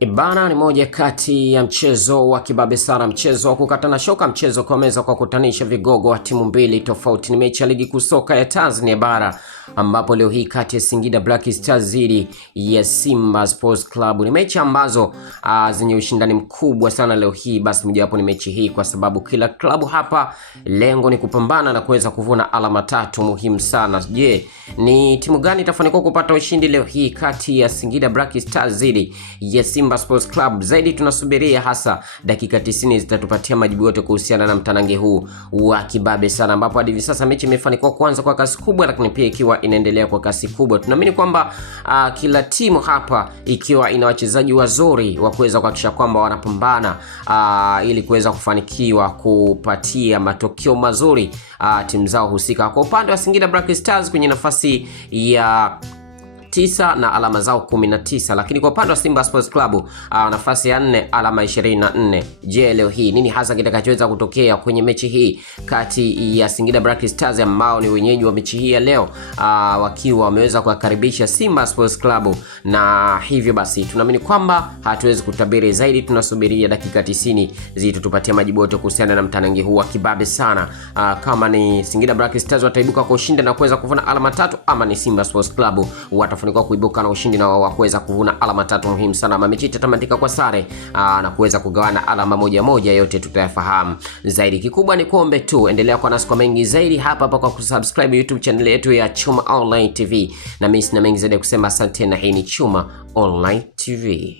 Ibana ni moja kati ya mchezo wa kibabe sana, mchezo wa kukatana shoka, mchezo kwa meza kwa kutanisha vigogo wa timu mbili tofauti. Ni mechi ya ligi kuu soka ya Tanzania bara, ambapo leo hii kati ya Singida Black Stars dhidi ya Simba Sports Club. Ni mechi ambazo zenye ushindani mkubwa sana leo hii. Basi mojawapo ni mechi hii kwa sababu kila klabu hapa lengo ni kupambana na kuweza kuvuna alama tatu muhimu sana. Je, ni timu gani itafanikiwa kupata ushindi leo hii kati ya Singida Black Stars dhidi ya Simba Sports Club? Zaidi tunasubiria, hasa dakika 90 zitatupatia majibu yote kuhusiana na mtanange huu wa kibabe sana, ambapo hadi hivi sasa mechi imefanikiwa kuanza kwa kasi kubwa, lakini pia ikiwa inaendelea kwa kasi kubwa. Tunaamini kwamba kila timu hapa ikiwa ina wachezaji wazuri wa kuweza kuhakikisha kwamba wanapambana ili kuweza kufanikiwa kupatia matokeo mazuri timu zao husika. Kwa upande wa Singida Black Stars kwenye nafasi ya 9 na alama zao 19, lakini kwa upande wa Simba Sports Club nafasi ya 4 alama 24. Je, leo hii nini hasa kitakachoweza kutokea kwenye mechi hii kati ya Singida Black Stars ambao ni wenyeji wa mechi hii ya leo, wakiwa wameweza kukaribisha Simba Sports Club? Na hivyo basi tunaamini kwamba hatuwezi kutabiri zaidi, tunasubiria dakika 90 zitupatie majibu yote kuhusiana na mtanange huu wa kibabe sana, kama ni Singida Black Stars wataibuka kwa ushindi na kuweza kuvuna alama tatu, ama ni Simba Sports Club watafanikiwa kuibuka na ushindi na kuweza kuvuna alama tatu muhimu sana. Mechi itatamatika kwa sare na kuweza kugawana alama moja moja, yote tutayafahamu zaidi. Kikubwa ni kuombe tu endelea kwa nasi kwa mengi zaidi hapa kwa kusubscribe YouTube channel yetu ya Chuma Online TV, na mimi sina mengi zaidi kusema. Asante, na hii ni Chuma Online TV.